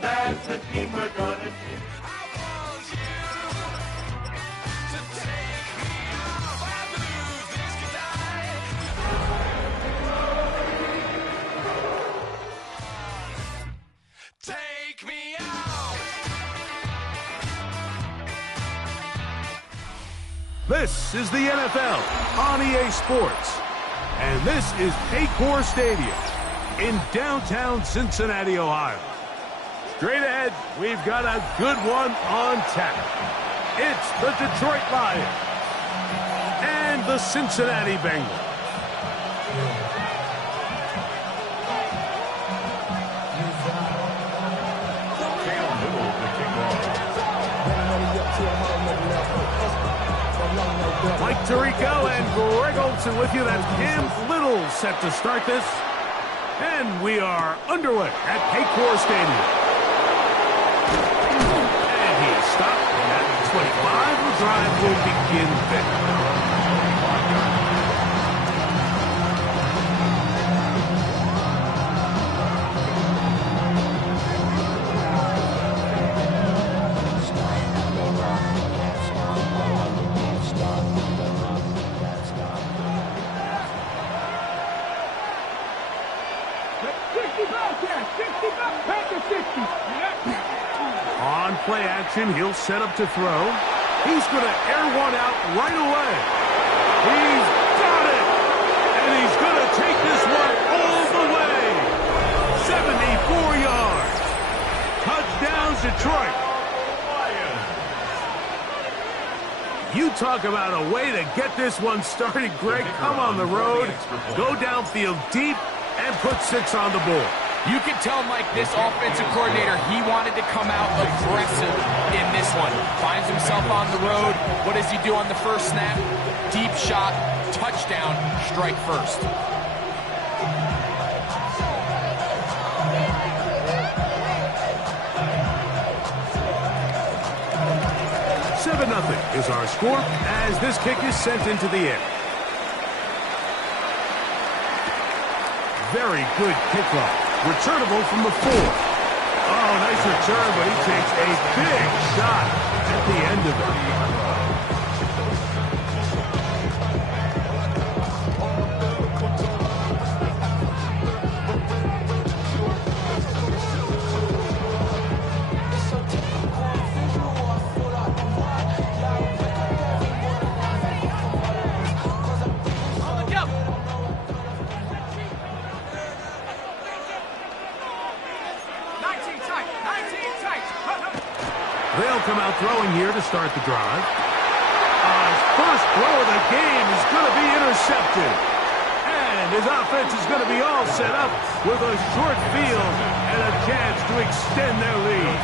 That's the team we're gonna see. Take me out. This is the NFL on EA Sports, and this is Paycor Stadium in downtown Cincinnati, Ohio. Straight ahead, we've got a good one on tap. It's the Detroit Lions and the Cincinnati Bengals. Mike Tirico and Greg Olsen with you. That's Cam Little set to start this. And we are underway at Paycor Stadium. And he stopped at 25. The drive will begin there. 60. On play action, he'll set up to throw. He's going to air one out right away. He's got it! And he's going to take this one all the way. 74 yards. Touchdown, Detroit. You talk about a way to get this one started, Greg. Come on the road, go downfield deep, and put 6 on the board. You can tell, Mike, this offensive coordinator, he wanted to come out aggressive in this one. Finds himself on the road. What does he do on the first snap? Deep shot, touchdown, strike first. Nothing is our score as this kick is sent into the air. Very good kickoff. Returnable from the 4. Oh, nice return, but he takes a big shot at the end of it. They'll come out throwing here to start the drive. His first throw of the game is going to be intercepted. And his offense is going to be all set up with a short field and a chance to extend their lead.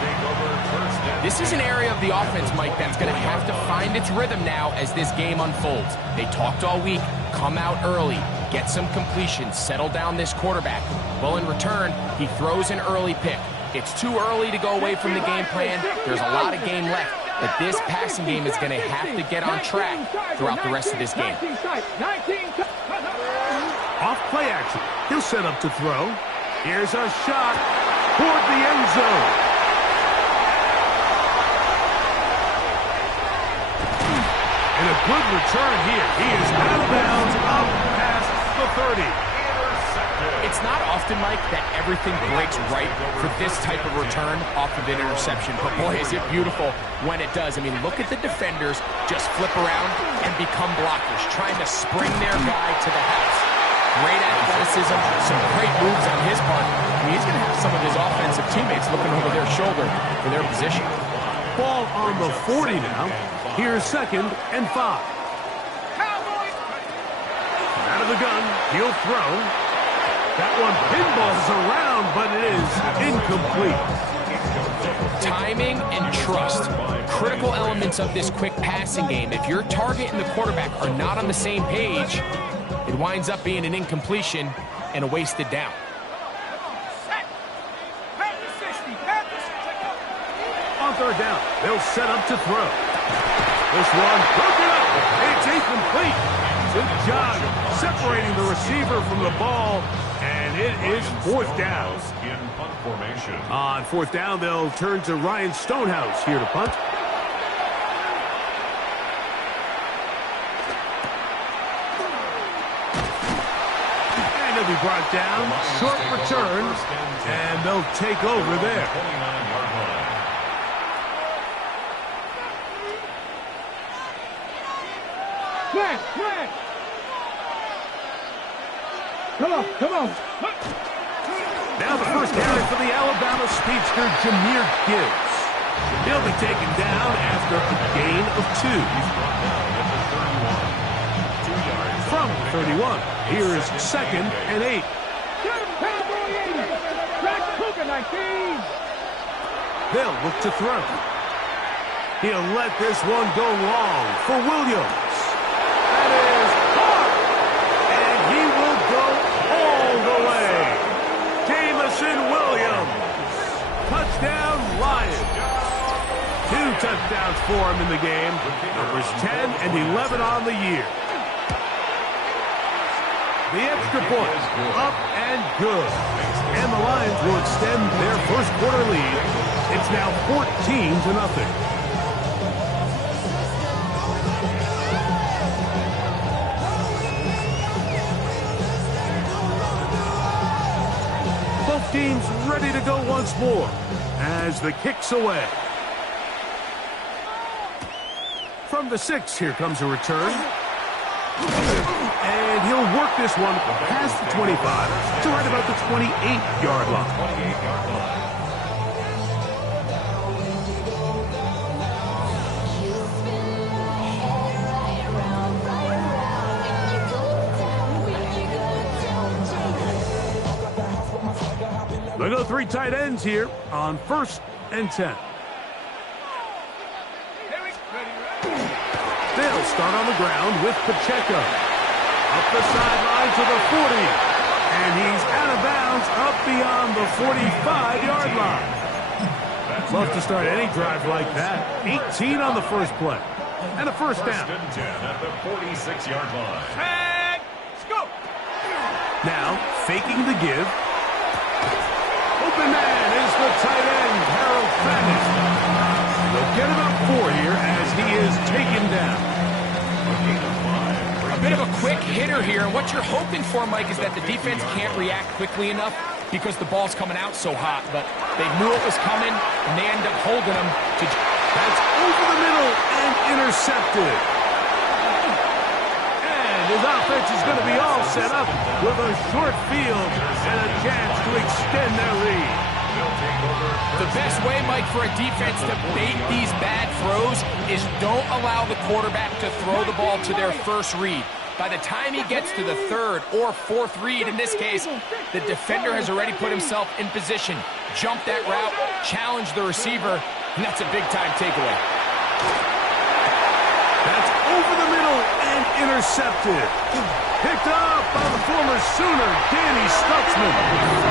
This is an area of the offense, Mike, that's going to have to find its rhythm now as this game unfolds. They talked all week, come out early, get some completion, settle down this quarterback. Well, in return, he throws an early pick. It's too early to go away from the game plan. There's a lot of game left, but this passing game is going to have to get on track throughout the rest of this game. Off play action. He'll set up to throw. Here's a shot toward the end zone. And a good return here. He is out of bounds up past the 30. It's not often, Mike, that everything breaks right for this type of return off of an interception. But, boy, is it beautiful when it does. I mean, look at the defenders just flip around and become blockers, trying to spring their guy to the house. Great athleticism, some great moves on his part. I mean, he's going to have some of his offensive teammates looking over their shoulder for their position. Ball on the 40 now. Here's 2nd and 5. Out of the gun, he'll throw. That one pinballs around, but it is incomplete. Timing and trust, critical elements of this quick passing game. If your target and the quarterback are not on the same page, it winds up being an incompletion and a wasted down. On 3rd down, they'll set up to throw. This one broken up. It's incomplete. Good job separating the receiver from the ball, and it is fourth down. In punt formation. On fourth down, they'll turn to Ryan Stonehouse here to punt. And he'll be brought down. Short return, and they'll take over there. 29-yard line. Quick! Come on! Now the first carry for the Alabama speedster, Jahmyr Gibbs. He'll be taken down after a gain of 2. From 31, here is 2nd and 8. They'll look to throw. He'll let this one go long for Williams. That is caught. And he will go all the way. Jameson Williams. Touchdown, Lions. 2 touchdowns for him in the game. Numbers 10 and 11 on the year. The extra point, up and good. And the Lions will extend their first quarter lead. It's now 14-0. Both teams ready to go once more as the kick's away. From the 6, here comes a return. And he'll work this one past the 25 to right about the 28-yard line. 28-yard line. They go 3 tight ends here on 1st and 10. They'll start on the ground with Pacheco. Up the sideline to the 40. And he's out of bounds up beyond the 45-yard line. Love to start any drive like that. 18 on the first play. And a first down. 1st and 10 at the 46-yard line. And scoop! Now, faking the give. Open man is the tight end, Harold Fanning. They'll get about 4 here as he is taken down. A bit of a quick hitter here, and what you're hoping for, Mike, is that the defense can't react quickly enough because the ball's coming out so hot. But they knew it was coming, and they end up holding them to... That's over the middle and intercepted. And his offense is going to be all set up with a short field and a chance to extend their lead. The best way, Mike, for a defense to bait these bad throws is don't allow the quarterback to throw the ball to their first read. By the time he gets to the 3rd or 4th read, in this case, the defender has already put himself in position, jump that route, challenge the receiver, and that's a big-time takeaway. That's over the middle and intercepted. Picked up by the former Sooner, Danny Stutzman.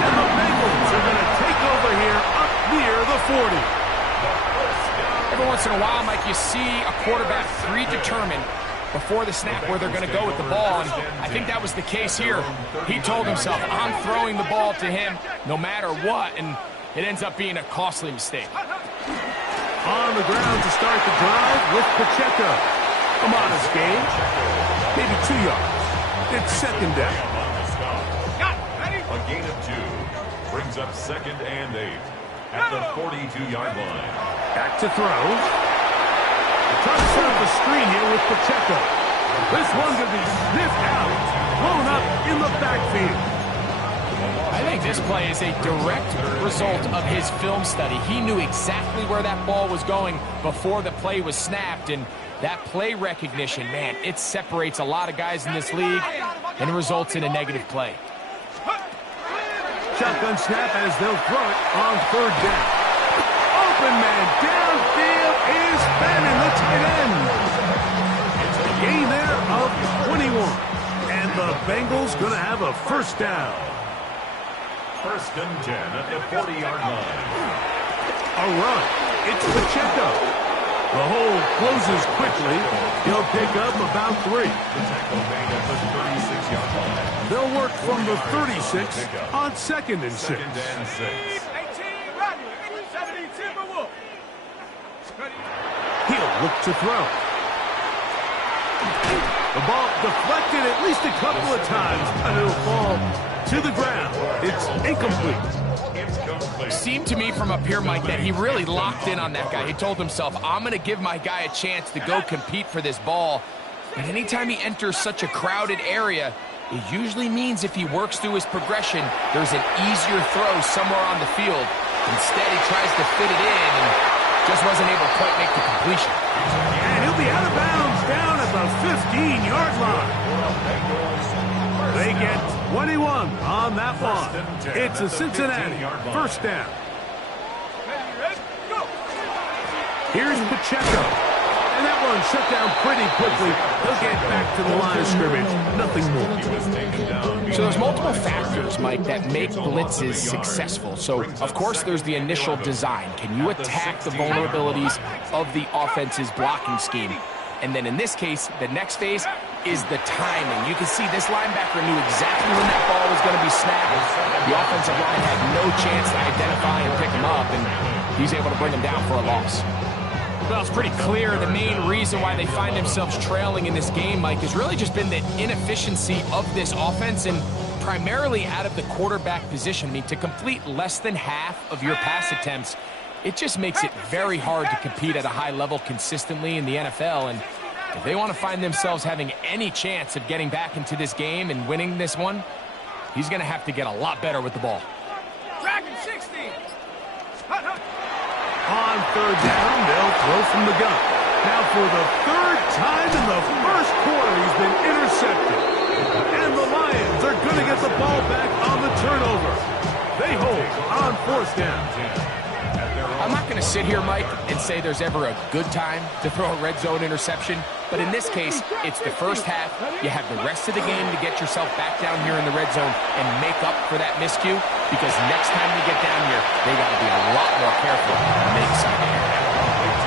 And the Bengals are going to take over here up near the 40. Every once in a while, Mike, you see a quarterback predetermined before the snap where they're going to go with the ball, and I think that was the case here. He told himself, I'm throwing the ball to him no matter what, and it ends up being a costly mistake. On the ground to start the drive with Pacheco. A modest gain, maybe 2 yards. It's 2nd down. A gain of 2 brings up 2nd and 8 at the 42-yard line. Back to throw. Trying to set up the screen here with Pacheco. This one could be sniffed out, blown up in the backfield. I think this play is a direct result of his film study. He knew exactly where that ball was going before the play was snapped, and that play recognition, man, it separates a lot of guys in this league and results in a negative play. Shotgun snap as they'll throw it on 3rd down. Open man downfield is Fanning, the tight end. It's a gain there of 21. And the Bengals going to have a first down. 1st and 10 at the 40-yard line. A run. It's Pacheco. The hole closes quickly. He'll pick up about 3. The tackle made at the 36-yard line. They'll work from the 36 on 2nd and 6. Second and 6. 18, Rodney. 70, Timberwolf. He'll look to throw. The ball deflected at least a couple of times, and it'll fall to the ground. It's incomplete. Seemed to me from up here, Mike, that he really locked in on that guy. He told himself, I'm going to give my guy a chance to go compete for this ball. But anytime he enters such a crowded area, it usually means if he works through his progression, there's an easier throw somewhere on the field. Instead, he tries to fit it in and just wasn't able to quite make the completion. And he'll be out of bounds down at the 15-yard line. They get 21 on that one. It's a Cincinnati first down. Here's Pacheco. And that one shut down pretty quickly. He'll get back to the line of scrimmage. Nothing more. So there's multiple factors, Mike, that make blitzes successful. So, of course, there's the initial design. Can you attack the vulnerabilities of the offense's blocking scheme? And then in this case, the next phase is the timing. You can see this linebacker knew exactly when that ball was going to be snapped. The offensive line had no chance to identify and pick him up, and he's able to bring him down for a loss. Well, it's pretty clear the main reason why they find themselves trailing in this game, Mike, has really just been the inefficiency of this offense and primarily out of the quarterback position. I mean, to complete less than half of your pass attempts, it just makes it very hard to compete at a high level consistently in the NFL. And if they want to find themselves having any chance of getting back into this game and winning this one, he's going to have to get a lot better with the ball. Dragon 60. On 3rd down, they'll throw from the gun. Now for the 3rd time in the first quarter, he's been intercepted. And the Lions are going to get the ball back on the turnover. They hold on 4th down. I'm not going to sit here, Mike, and say there's ever a good time to throw a red zone interception. But in this case, it's the first half. You have the rest of the game to get yourself back down here in the red zone and make up for that miscue. Because next time you get down here, they got to be a lot more careful and make some error.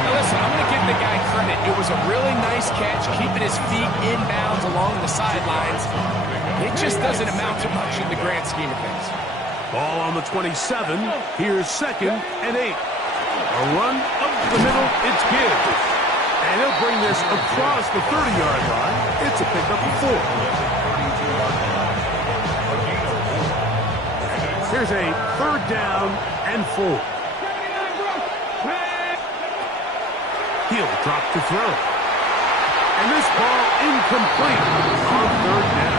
Now listen, I'm going to give the guy credit. It was a really nice catch, keeping his feet inbounds along the sidelines. It just doesn't amount to much in the grand scheme of things. Ball on the 27. Here's 2nd and 8. A run up the middle, it's Gibbs. And he'll bring this across the 30-yard line. It's a pickup of 4. Here's a 3rd down and 4. He'll drop to throw. And this ball incomplete on 3rd down.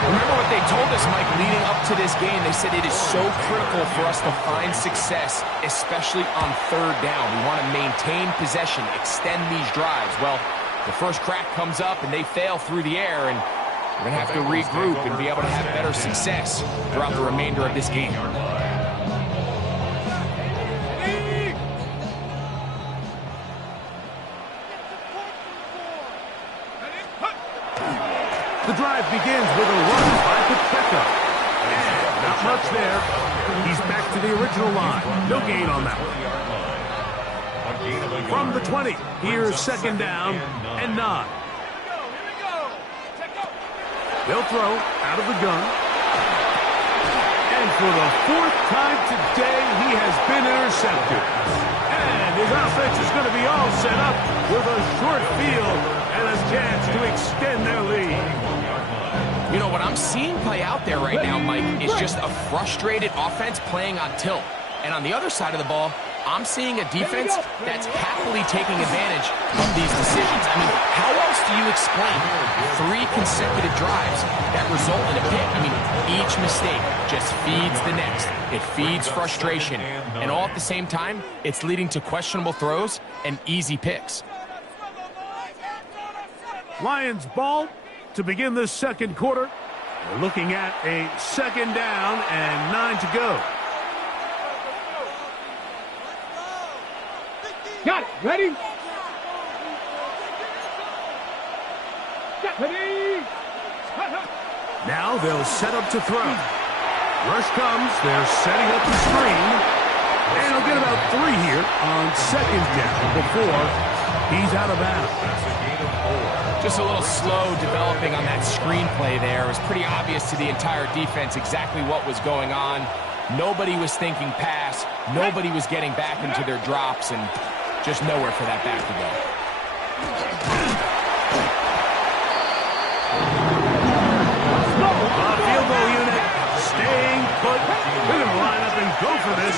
Remember what they told us, Mike, leading up to this game. They said it is so critical for us to find success, especially on 3rd down. We want to maintain possession, extend these drives. Well, the first crack comes up, and they fail through the air, and we're going to have to regroup and be able to have better success throughout the remainder of this game. The drive begins with a run by Pacheco. And not much there. He's back to the original line. No gain on that one. From the 20, here's 2nd down and 9. They'll throw out of the gun. And for the 4th time today, he has been intercepted. And his offense is going to be all set up with a short field and a chance to extend their lead. You know, what I'm seeing play out there right now, Mike, is just a frustrated offense playing on tilt. And on the other side of the ball, I'm seeing a defense that's happily taking advantage of these decisions. I mean, how else do you explain 3 consecutive drives that result in a pick? I mean, each mistake just feeds the next. It feeds frustration. And all at the same time, it's leading to questionable throws and easy picks. Lions ball to begin this 2nd quarter. We're looking at a 2nd down and 9 to go. Got it. Ready? Ready? Now they'll set up to throw. Rush comes. They're setting up the screen. And he'll get about 3 here on second down before he's out of bounds. That's a gain of 4. Just a little slow developing on that screenplay there. It was pretty obvious to the entire defense exactly what was going on. Nobody was thinking pass. Nobody was getting back into their drops, and just nowhere for that back to go. Field goal unit staying put. They're going to line up and go for this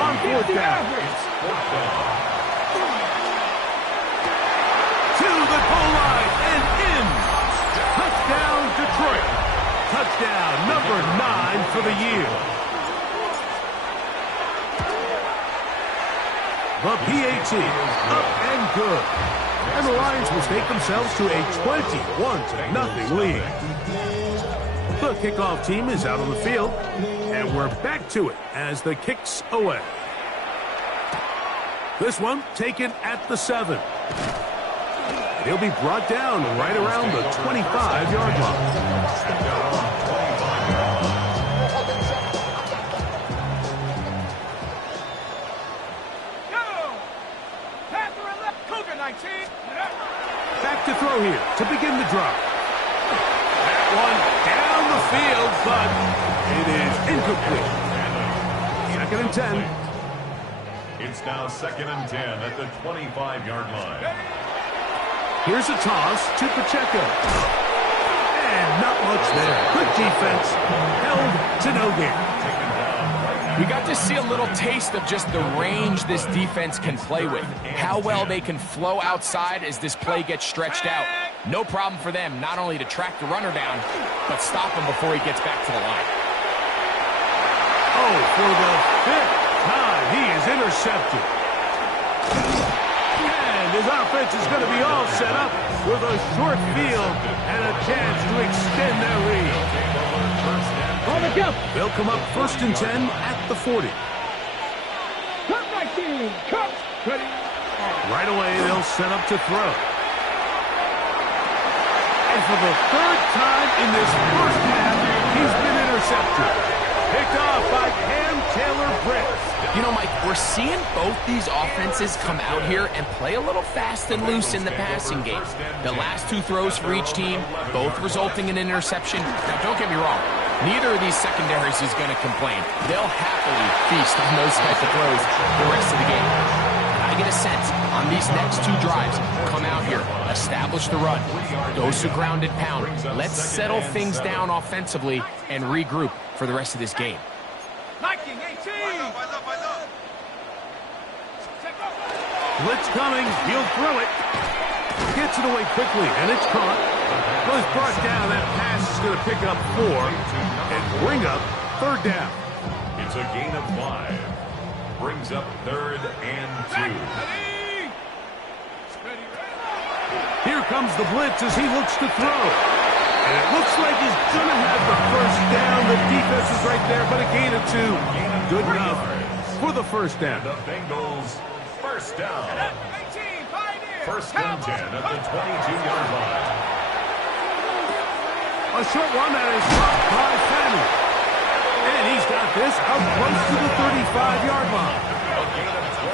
on 4th down. It's 4th down. To the goal line and in. Touchdown, Detroit. Touchdown number 9 for the year. The PAT up and good. And the Lions will take themselves to a 21-0 lead. The kickoff team is out on the field, and we're back to it as the kick's away. This one taken at the 7. He'll be brought down right around the 25-yard line. Back to throw here to begin the drive. That one down the field, but it is incomplete. 2nd and 10. It's now 2nd and 10 at the 25-yard line. Here's a toss to Pacheco. And not much there. Good defense. Held to no gain. We got to see a little taste of just the range this defense can play with. How well they can flow outside as this play gets stretched out. No problem for them not only to track the runner down, but stop him before he gets back to the line. Oh, for the 5th time, he is intercepted. And his offense is going to be all set up with a short field and a chance to extend their lead. On the jump. They'll come up 1st and 10 at the 40. Cut 19. Cut. Ready. Right away, they'll set up to throw. And for the 3rd time in this first half, he's been intercepted. Picked off by Cam Taylor-Britt. You know, Mike, we're seeing both these offenses come out here and play a little fast and loose in the passing game. The last 2 throws for each team, both resulting in an interception. Now, don't get me wrong. Neither of these secondaries is going to complain. They'll happily feast on those type of throws the rest of the game. I get a sense on these next 2 drives, come out here, establish the run, goes to ground and pound. Let's settle things down offensively and regroup for the rest of this game. 19, 18. Blitz coming. He'll throw it. Gets it away quickly, and it's caught. Was brought down. That pass is going to pick up 4 and bring up 3rd down. It's a gain of 5. Brings up 3rd and 2. Here comes the blitz as he looks to throw. And it looks like he's going to have the 1st down. The defense is right there, but a gain of 2. Good enough for the 1st down. The Bengals 1st down. 1st and 10 at the 22-yard line. A short one that is caught by Fanny. And he's got this out close to the 35-yard line.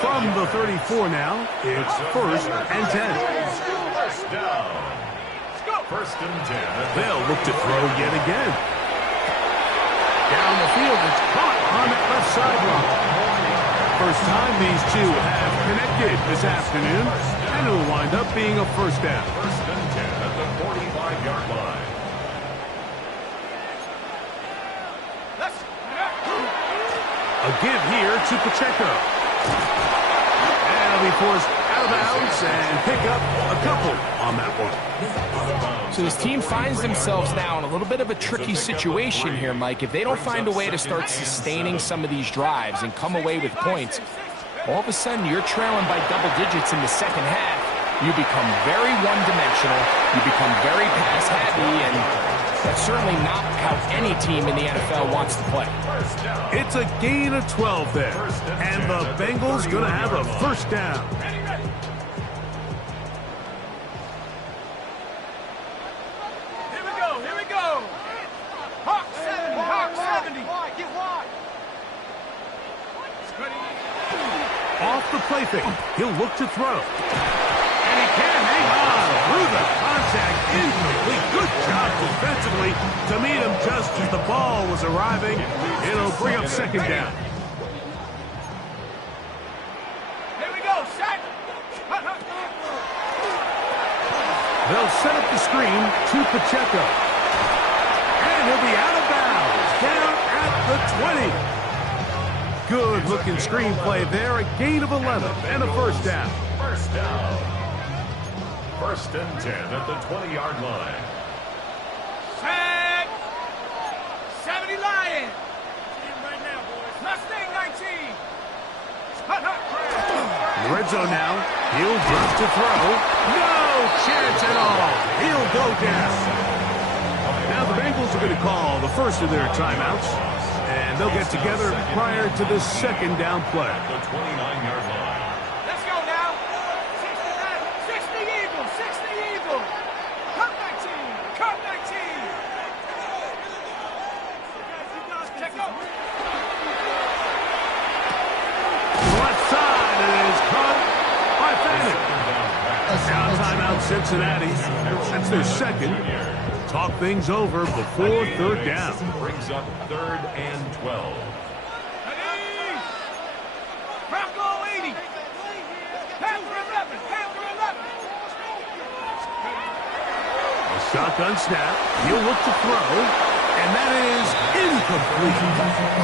From the 34 now, it's 1st and 10. 1st down. 1st and 10. They'll look to throw yet again. Down the field, it's caught on that left sideline. First time these 2 have connected this afternoon, and it'll wind up being a 1st down. 1st and 10 at the 45-yard line. A give here to Pacheco. And he'll be forced out of bounds and pick up a couple on that one. So this team finds themselves now in a little bit of a tricky situation here, Mike. If they don't find a way to start sustaining some of these drives and come away with points, all of a sudden you're trailing by double digits in the 2nd half. You become very one-dimensional. You become very pass-heavy, and that's certainly not how any team in the NFL wants to play. It's a gain of 12 there, and the Bengals going to have a 1st down. Here we go. Hawk 70, Hawk 70. Get wide. Off the play fake. He'll look to throw. And he can hang on through the contact. Incomplete. Good job defensively to meet him just as the ball was arriving. It'll bring up second down. Here we go, set. They'll set up the screen to Pacheco. And he'll be out of bounds. Down at the 20. Good-looking screenplay there. A gain of 11 and a first down. First down. First and 10 at the 20-yard line. Set. 70 Lions. Right now, boys. Mustang 19. Red zone now. He'll drop to throw. No chance at all. He'll go down. Now the Bengals are going to call the first of their timeouts. And they'll get together prior to the second down play. The 29-yard line. Let's go now. 60 Eagles. 60 Eagles. Cut 19. Cut 19. Check out. Left side is caught by Fanning. Now timeout Cincinnati. That's their second. Talk things over before third down. Brings up 3rd and 12. Ready. Bronco 80. Panther 11. Panther 11. A shotgun snap. He'll look to throw. And that is incomplete.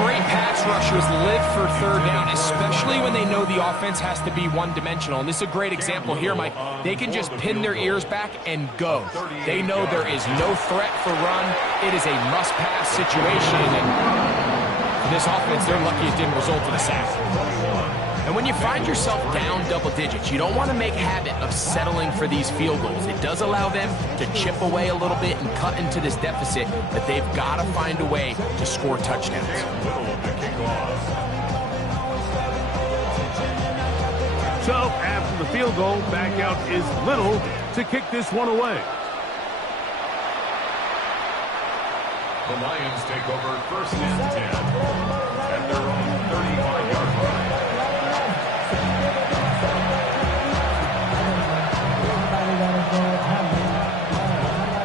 Great pass rushers live for third down, especially when they know the offense has to be one-dimensional. And this is a great example here, Mike. They can just pin their ears back and go. They know there is no threat for run. It is a must-pass situation. And for this offense, they're lucky it didn't result in a sack. And when you find yourself down double digits, you don't want to make habit of settling for these field goals. It does allow them to chip away a little bit and cut into this deficit, but they've got to find a way to score touchdowns. So after the field goal, back out is Little to kick this one away. The Lions take over 1st and 10 at their own 35-yard line.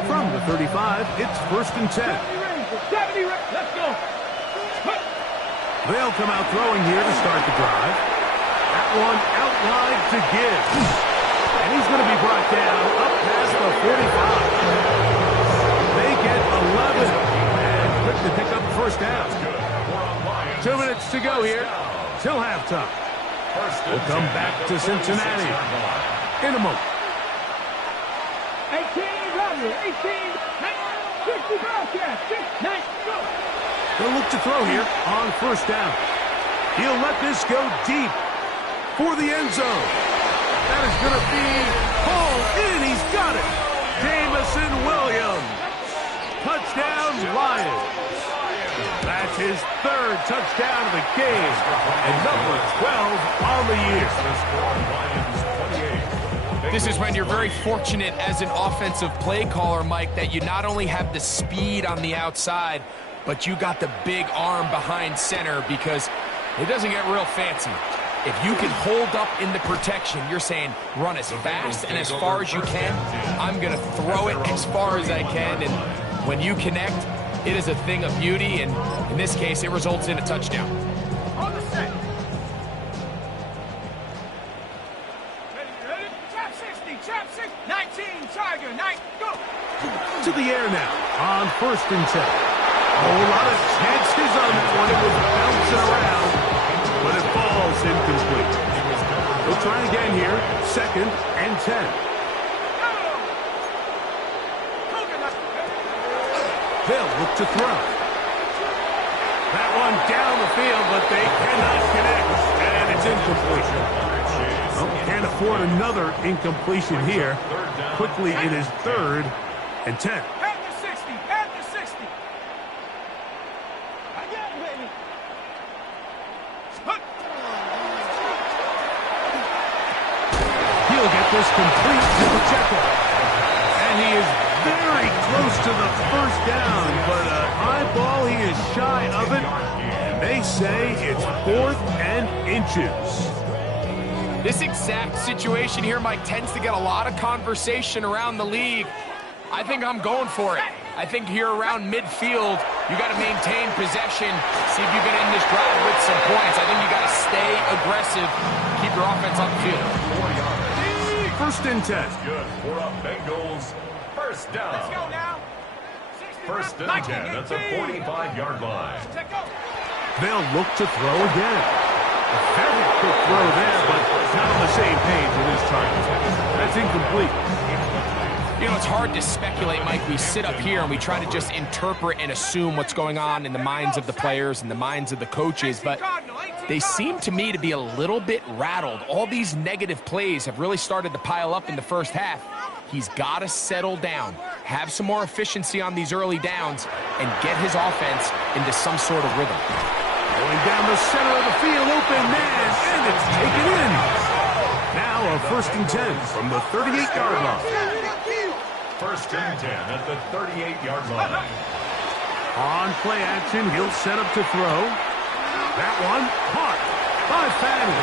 From the 35, it's 1st and 10. 70 Let's go. They'll come out throwing here to start the drive. That one out wide to Gibbs. And he's going to be brought down up past the 45. They get 11. And quick to pick up the first down. 2 minutes to go here till halftime. We'll come back to Cincinnati in a moment. 18 Roger. 18. 60 Bobcats. 9. Go. They'll look to throw here on first down. He'll let this go deep for the end zone. That is going to be hauled in. He's got it. Jamison Williams. Touchdown, Lions. That's his 3rd touchdown of the game. And number 12 on the year. This is when you're very fortunate as an offensive play caller, Mike, that you not only have the speed on the outside, but you got the big arm behind center, because it doesn't get real fancy. If you can hold up in the protection, you're saying run as fast and as far as you can. I'm going to throw it as far as I can. And when you connect, it is a thing of beauty. And in this case, it results in a touchdown. On the set. Ready. Chap 60. Chap 6. 19. Tiger. 9. Go. To the air now on 1st and 10. A whole lot of chances on that one. It was bouncing around, but it falls incomplete. We'll try again here. 2nd and 10. They'll look to throw. That one down the field, but they cannot connect, and it's incomplete. Oh, can't afford another incompletion here. Quickly, it is 3rd and 10. Head to 60. Head to 60. I got it, baby. He'll get this complete to Pacheco. And he is very close to the first down, but an high ball, he is shy of it. And they say it's 4th and inches. This exact situation here, Mike, tends to get a lot of conversation around the league. I think I'm going for it. I think here around midfield, you got to maintain possession, see if you can end this drive with some points. I think you got to stay aggressive, keep your offense on the field. 1st and 10. Good for a Bengals first down. Let's go now. 1st and 10 at the 45-yard line. They'll look to throw again. A very quick throw there, but not on the same page with his target. That's incomplete. You know, it's hard to speculate, Mike. We sit up here and we try to just interpret and assume what's going on in the minds of the players and the minds of the coaches, but they seem to me to be a little bit rattled. All these negative plays have really started to pile up in the first half. He's got to settle down, have some more efficiency on these early downs, and get his offense into some sort of rhythm. Going down the center of the field, open man, and it's taken in. Now a 1st and 10 from the 38-yard line. 1st and 10 at the 38-yard line. On play action, he'll set up to throw. That one, caught by Fanning.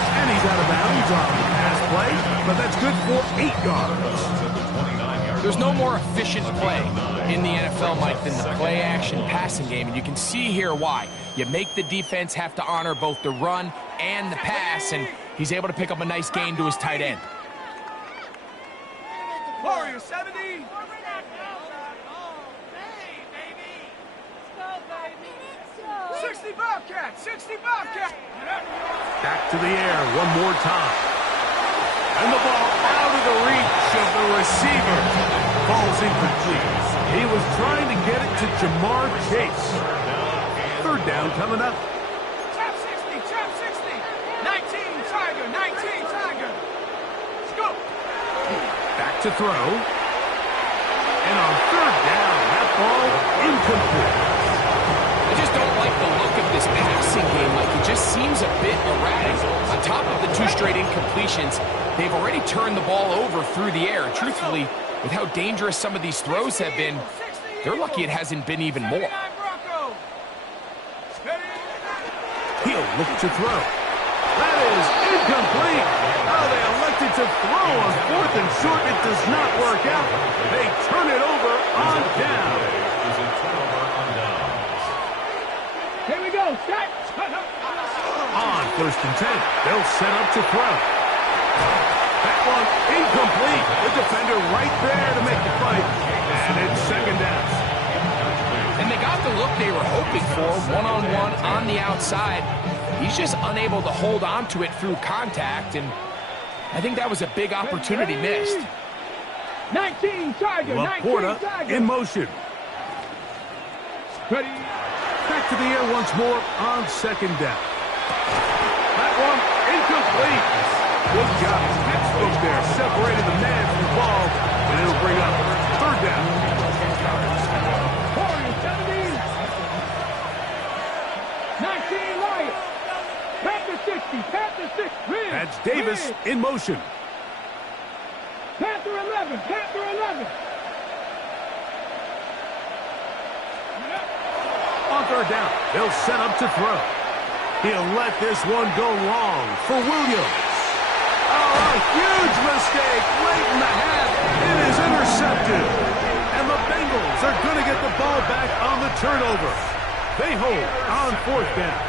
And he's out of bounds on the pass play, but that's good for 8 yards. There's no more efficient play in the NFL, Mike, than the play-action passing game, and you can see here why. You make the defense have to honor both the run and the pass, and he's able to pick up a nice gain to his tight end. Warrior 70. 60 Bobcat, 60 Bobcat. Back to the air one more time. And the ball out of the reach of the receiver. Ball's incomplete. He was trying to get it to Jamar Chase. 3rd down coming up. Trap 60, trap 60. 19 Tiger, 19 Tiger. Let's go. Back to throw. And on 3rd down, that ball incomplete. I just don't like the look of this passing game, Mike. It just seems a bit erratic. On top of the 2 straight incompletions, they've already turned the ball over through the air. And truthfully, with how dangerous some of these throws have been, they're lucky it hasn't been even more. He'll look to throw. That is incomplete. Oh, they elected to throw on 4th and short. It does not work out. They turn it over on down. Is a turnover on downs. Here we go. Set. On 1st and 10, they'll set up to throw. That one incomplete. The defender right there to make the fight. And it's 2nd down. And they got the look they were hoping for, one-on-one on the outside. He's just unable to hold on to it through contact, and I think that was a big opportunity missed. 19 Tiger, Laporta 19 Tiger. in motion. Ready. Back to the air once more on 2nd down. That one incomplete. Good job. Textbook there. Separated the man from the ball, and it'll bring up 3rd down. Warrior 70. 19 Lion. Panther 60, Panther 6. Ridge. That's Davis Ridge. in motion. Panther 11, Panther 11. On 3rd down, they'll set up to throw. He'll let this one go long for Williams. Oh, a huge mistake late in the half. It is intercepted. And the Bengals are going to get the ball back on the turnover. They hold on 4th down.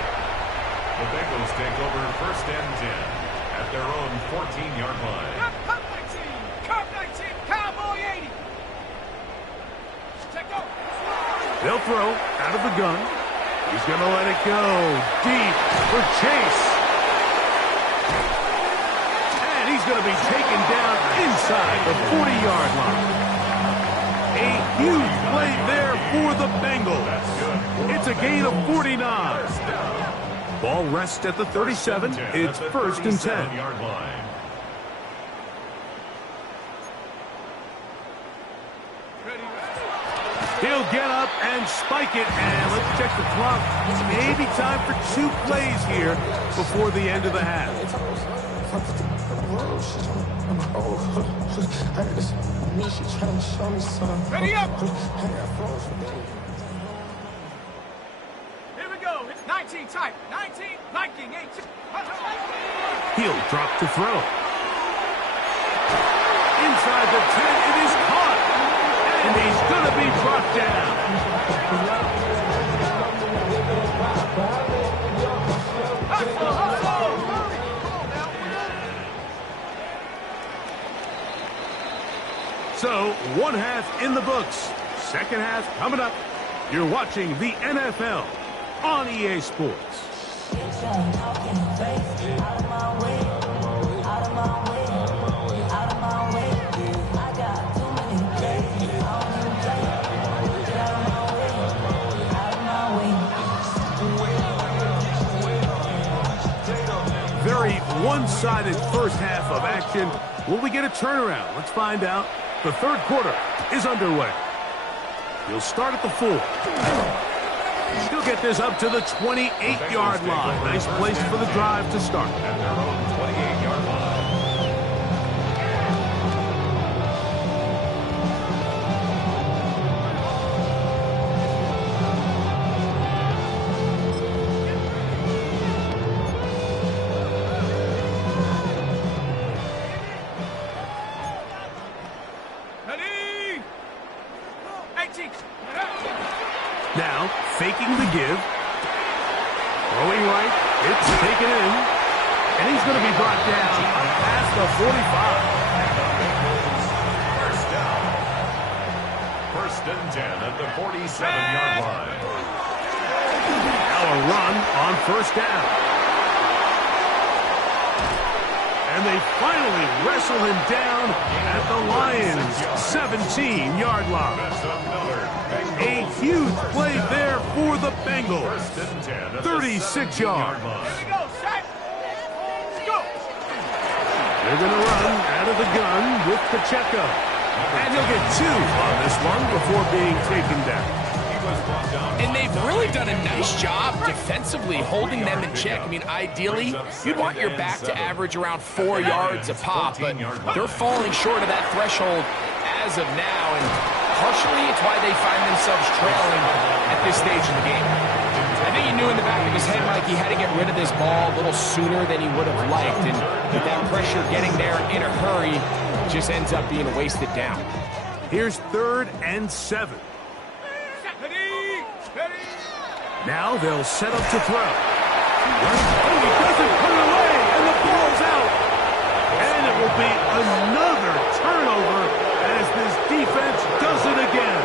The Bengals take over 1st and 10 at their own 14-yard line. Cup 19, Cup 19, Cowboy 80. Check go. They'll throw out of the gun. He's going to let it go deep for Chase. And he's going to be taken down inside the 40-yard line. A huge play there for the Bengals. It's a gain of 49. Ball rests at the 37. It's 1st and 10. Line. He'll get up and spike it, and let's check the clock. Maybe time for 2 plays here before the end of the half. Ready up. Here we go. 19 18 type, 19, liking, 18. He'll drop to throw. Inside the 10, it is caught. And he's going to be brought down. So, one half in the books. Second half coming up. You're watching the NFL on EA Sports. Very one-sided first half of action. Will we get a turnaround? Let's find out. The third quarter is underway. He'll start at the 4. He'll get this up to the 28-yard line. Nice place for the drive to start. At their own 28-yard line. Ready? 18. Now, faking the give. Throwing right. It's taken in. And he's going to be brought down past the 45. First down. First and 10 at the 47-yard line. Now a run on first down. And they finally wrestle him down at the Lions' 17-yard line. That's another A huge play there for the Bengals. First and 10 at the 36 yards. 17-yard line. Here we go, set. Go. They're going to run out of the gun with Pacheco. And he'll get 2 on this one before being taken down. And they've really done a nice job defensively holding them in check. I mean, ideally, you'd want your back to average around 4 yards a pop, but they're falling short of that threshold as of now, and partially it's why they find themselves trailing at this stage in the game. I think he knew in the back of his head, Mike, he had to get rid of this ball a little sooner than he would have liked, and with that pressure getting there in a hurry, just ends up being a wasted down. Here's 3rd and 7. Ready? Ready? Now they'll set up to throw. Oh, he doesn't put it away, and the ball's out. And it will be another turnover as this defense does it again.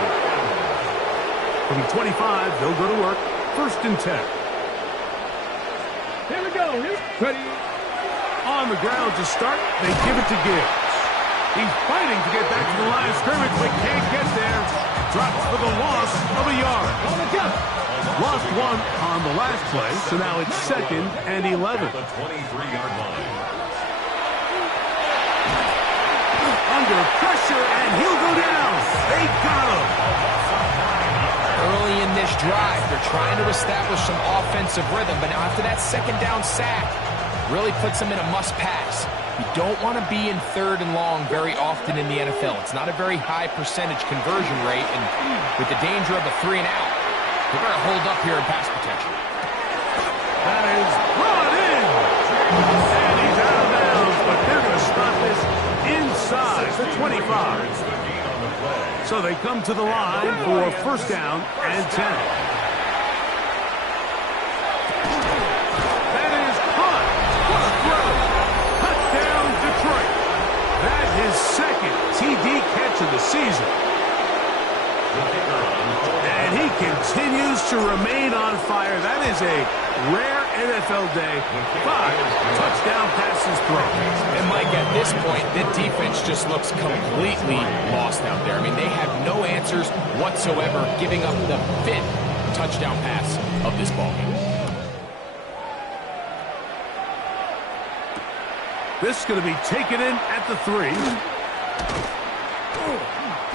From 25, they'll go to work. 1st and 10. Here we go. Ready? On the ground to start, they give it to Gibbs. He's fighting to get back to the line of scrimmage, but can't get there. Drops for the loss of a yard. Lost 1 on the last play, so now it's 2nd and 11. The 23-yard line. Under pressure, and he'll go down. They got him. Early in this drive, they're trying to establish some offensive rhythm, but now after that second down sack, really puts them in a must-pass. You don't want to be in 3rd and long very often in the NFL. It's not a very high percentage conversion rate, and with the danger of a 3 and out, they're going to hold up here in pass protection. That is brought in. And he's out of bounds, but they're going to stop this inside the 25. So they come to the line for 1st down and 10. That is caught. What a throw. Touchdown, Detroit. That is 2nd TD catch of the season. And he continues to remain on fire. That is a rare NFL day. 5 touchdown passes thrown. And Mike, at this point, the defense just looks completely lost out there. I mean, they have no answers whatsoever, giving up the 5th touchdown pass of this ballgame. This is going to be taken in at the 3.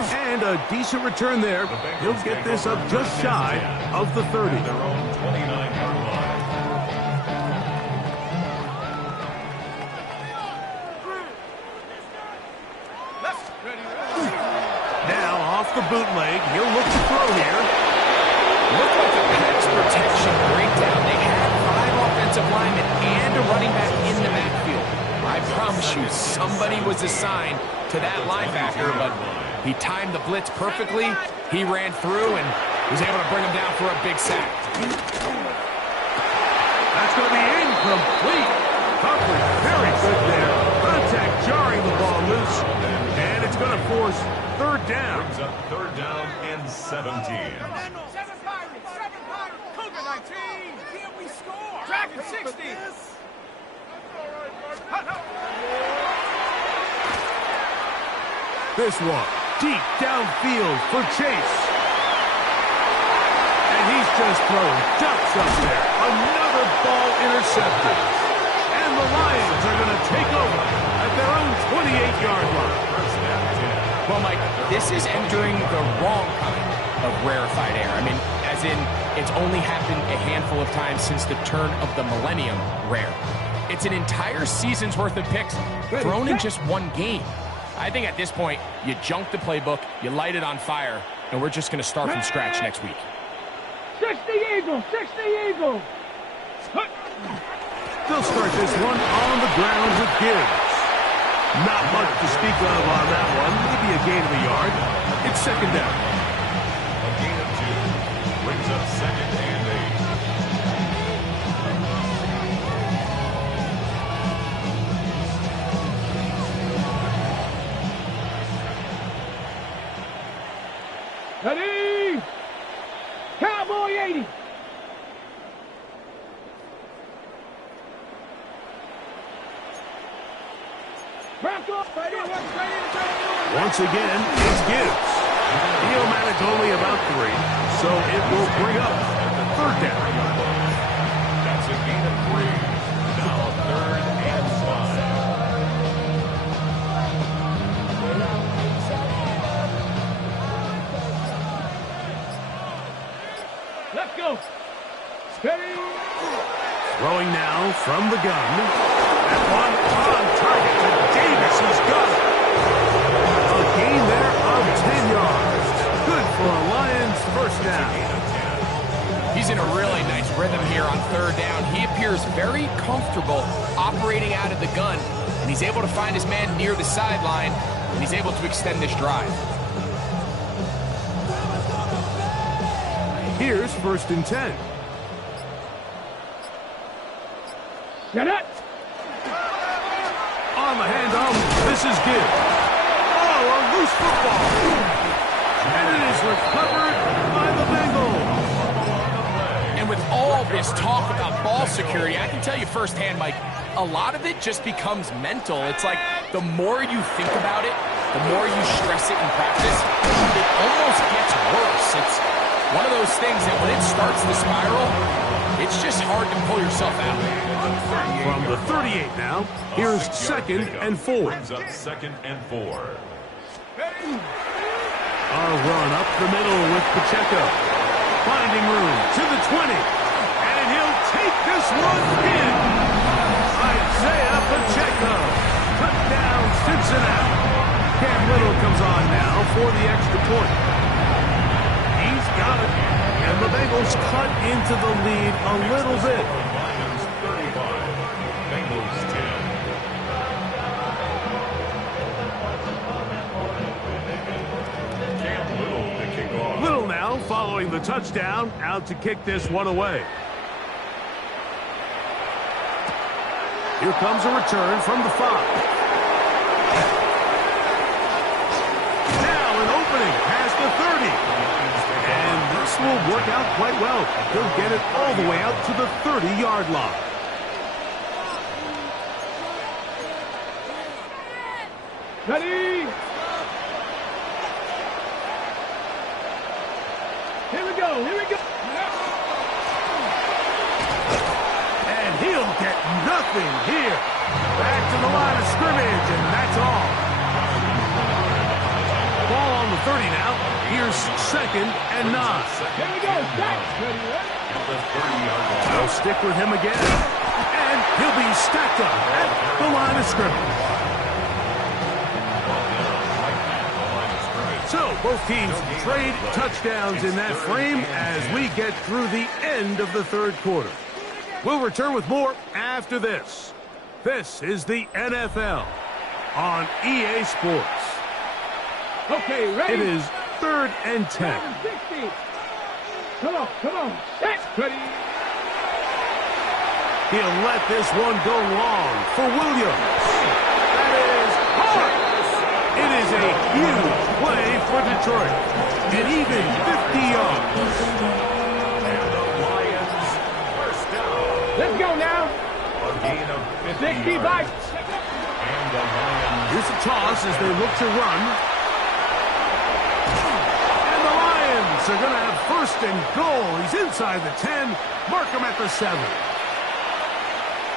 And a decent return there. He'll get this up just shy of the 30. Their own 29-yard line. Now off the bootleg, he'll look to throw here. Looked like a pass protection breakdown. They had offensive lineman and a running back in the backfield. I promise you, somebody was assigned to that linebacker, but he timed the blitz perfectly. He ran through and was able to bring him down for a big sack. That's going to be incomplete. Humphrey, very good there. Contact jarring the ball loose, and it's going to force third down. Brings up third down and 17. 7 Pirates, Cougar 19. Can we score? Dragon 60. This one, deep downfield for Chase. And he's just throwing ducks up there. Another ball intercepted. And the Lions are going to take over at their own 28-yard line. Well, Mike, this is entering the wrong kind of rarefied air. I mean, as in, it's only happened a handful of times since the turn of the millennium rare. It's an entire season's worth of picks thrown in just one game. I think at this point, you junk the playbook, you light it on fire, and we're just going to start from scratch next week. 60 Eagles, 60 Eagles. They'll start this one on the ground with Gibbs. Not much to speak of on that one. Maybe a gain of a yard. It's second down. A gain of 2 brings up second and 8. Ready? Cowboy 80. Once again, it's Gibbs. He'll manage only about 3, so it will bring up third down. That's a gain of 3. Now third and 5. Let's go. Steady. Throwing now from the gun. And one on target to Davis. He's got it. A gain there of 10 yards. Good for a Lions first down. He's in a really nice rhythm here on third down. He appears very comfortable operating out of the gun, and he's able to find his man near the sideline, and he's able to extend this drive. Here's first and 10. Get it. On the handoff, this is Gibbs. Oh, a loose football. And it is recovered by the Bengals. And with all this talk about ball security, I can tell you firsthand, Mike, a lot of it just becomes mental. It's like the more you think about it, the more you stress it in practice, it almost gets worse. It's one of those things that when it starts the spiral, it's just hard to pull yourself out. From the 38 now, here's second and 4. Brings up second and 4. A run up the middle with Pacheco. Finding room to the 20. And he'll take this one in. Isaiah Pacheco. Touchdown, Cincinnati. Cam Little comes on now for the extra point. He's got it. And the Bengals cut into the lead a little bit. Lions 35. Bengals 10. Cam Little to kick off. Little now following the touchdown, out to kick this one away. Here comes a return from the 5. Now an opening past the 30. And this will work out quite well. He'll get it all the way out to the 30-yard line. Ready. Here we go. And he'll get nothing here. Back to the line of scrimmage, and that's all. Ball on the 30 now. Here's second and 9. Here we go. They'll stick with him again. And he'll be stacked up at the line of scrimmage. So both teams trade touchdowns in that frame as we get through the end of the third quarter. We'll return with more after this. This is the NFL on EA Sports. Okay, ready? It is 3rd and 10. 60. Come on. Set. Ready. He'll let this one go long for Williams. That is hard. It is a huge play for Detroit. And even 50 yards. And the Lions first down. Let's go now. A gain of 50 60 by. yards. And the Lions. Here's a toss as they look to run. And the Lions are going to have 1st and goal. He's inside the 10. Mark him at the 7.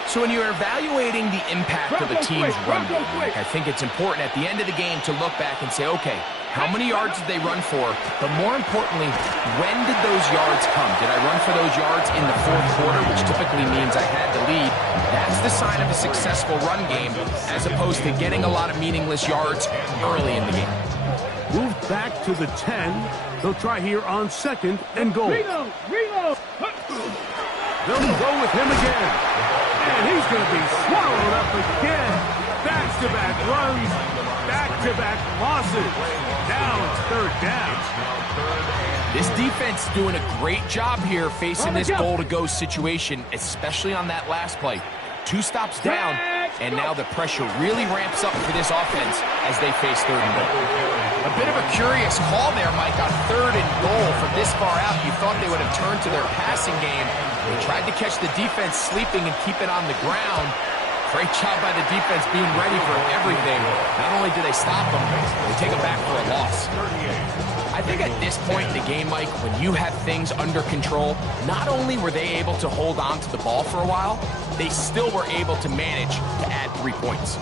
So when you're evaluating the impact of a team's run game, I think it's important at the end of the game to look back and say, okay, how many yards did they run for? But more importantly, when did those yards come? Did I run for those yards in the 4th quarter, which typically means I had the lead? That's the sign of a successful run game, as opposed to getting a lot of meaningless yards early in the game. Moved back to the 10. They'll try here on 2nd and goal. Reload. They'll go with him again. And he's going to be swallowed up again. Back-to-back runs, back-to-back losses. Now it's 3rd down. This defense doing a great job here facing this goal-to-go situation, especially on that last play. 2 stops down, and now the pressure really ramps up for this offense as they face 3rd and goal. A bit of a curious call there, Mike, on 3rd and goal from this far out. You thought they would have turned to their passing game. They tried to catch the defense sleeping and keep it on the ground. Great job by the defense being ready for everything. Not only do they stop them, they take them back for a loss. I think at this point in the game, Mike, when you have things under control, not only were they able to hold on to the ball for a while, they still were able to manage to add 3 points.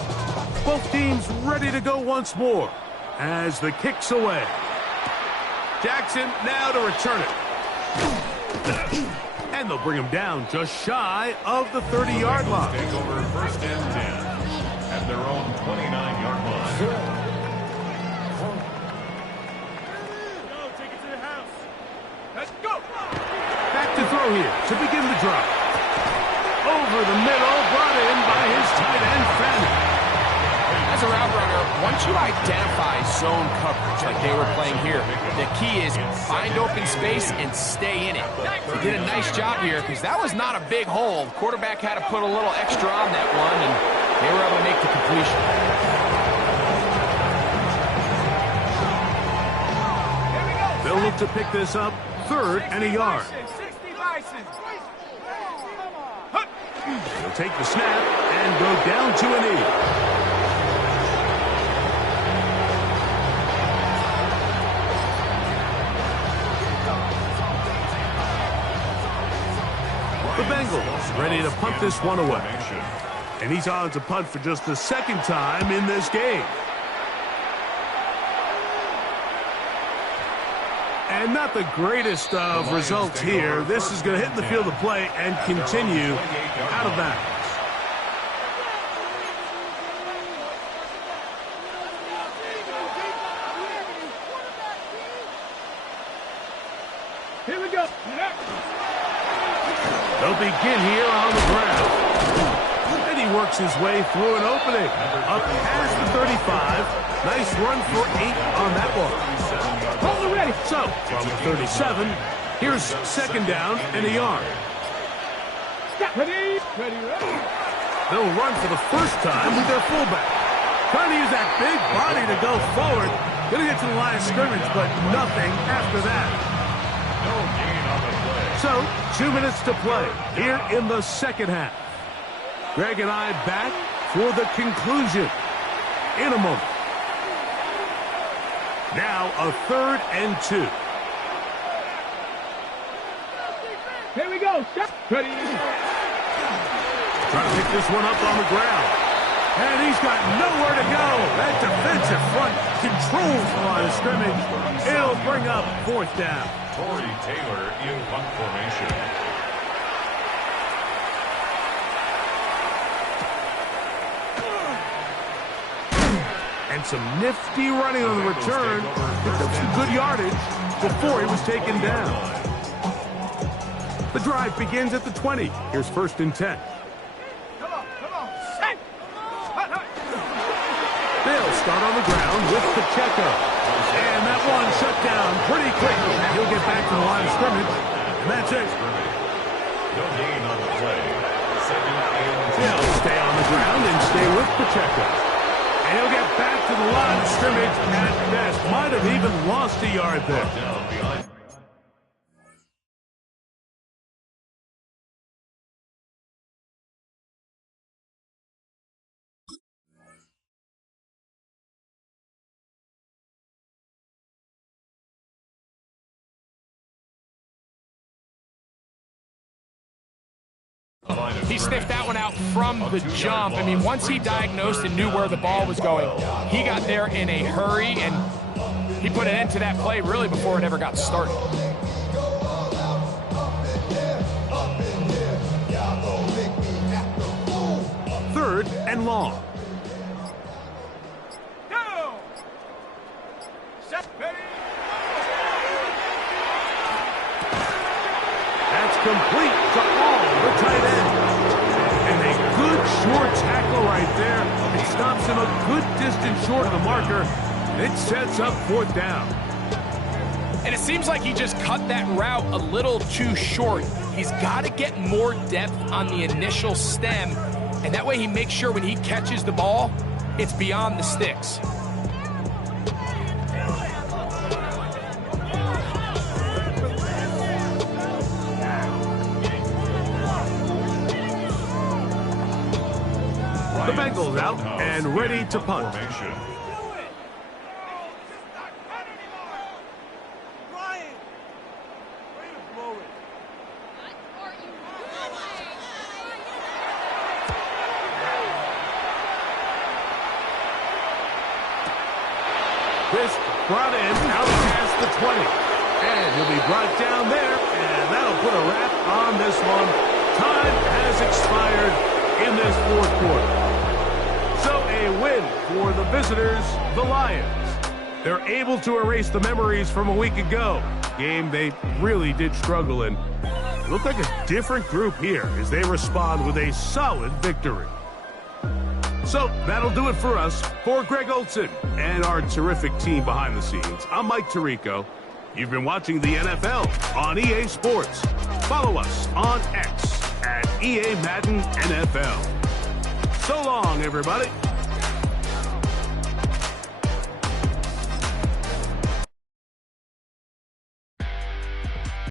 Both teams ready to go once more as the kick's away. Jackson now to return it. And they'll bring him down just shy of the 30-yard line. Take over 1st and 10 at their own 29-yard line. Take it to the house. Let's go. Back to throw here to begin the drive. Over the middle, brought in by his tight end, Fanning. As a route runner, once you identify zone coverage like they were playing here, the key is find open space and stay in it. They did a nice job here because that was not a big hole. The quarterback had to put a little extra on that one, and they were able to make the completion. They'll look to pick this up 3rd and a yard. 60 Bison. They'll take the snap and go down to a knee. The Bengals ready to punt this one away. And he's on to punt for just the 2nd time in this game. And not the greatest of results here. This is going to hit the field of play and continue out of bounds. Here we go. They'll begin here on the ground. And he works his way through an opening. Up past the 35. Nice run for 8 on that one. Hold ready. So, from the 37, here's 2nd down and a yard. Ready. They'll run for the first time with their fullback. Trying to use that big body to go forward. Going to get to the line of scrimmage, but nothing after that. No gain on the play. So, 2 minutes to play here in the 2nd half. Greg and I back for the conclusion in a moment. Now a 3rd and 2. Here we go. Ready. Trying to pick this one up on the ground. And he's got nowhere to go. That defensive front controls the line of scrimmage. It'll bring up 4th down. Torrey Taylor in punt formation. And some nifty running on the return. Picked up some good yardage before he was taken down. The drive begins at the 20. Here's 1st and 10. Come on, set. They'll start on the ground with Pacheco. And that one shut down pretty quickly. He'll get back to the line of scrimmage, and that's it. No gain on the play. Second and 10. He'll stay on the ground and stay with Pacheco. And he'll get back to the line of scrimmage at best. Might have even lost a yard there. Down behind. He sniffed that one out from the jump. I mean, once he diagnosed and knew where the ball was going, he got there in a hurry, and he put an end to that play really before it ever got started. Third and long. Go. Set, ready. That's complete to all the tight end. And a good short tackle right there. It stops him a good distance short of the marker. It sets up 4th down. And it seems like he just cut that route a little too short. He's got to get more depth on the initial stem, and that way he makes sure when he catches the ball, it's beyond the sticks. The Bengals out and ready to punt. Formation. Ryan. Way to blow it. This brought in out past the 20. And he'll be brought down there, and that'll put a wrap on this one. Time has expired in this 4th quarter. So a win for the visitors, the Lions. They're able to erase the memories from a week ago. Game they really did struggle in. Look like a different group here as they respond with a solid victory. So that'll do it for us. For Greg Olsen and our terrific team behind the scenes, I'm Mike Tirico. You've been watching the NFL on EA Sports. Follow us on X at EA Madden NFL. So long, everybody.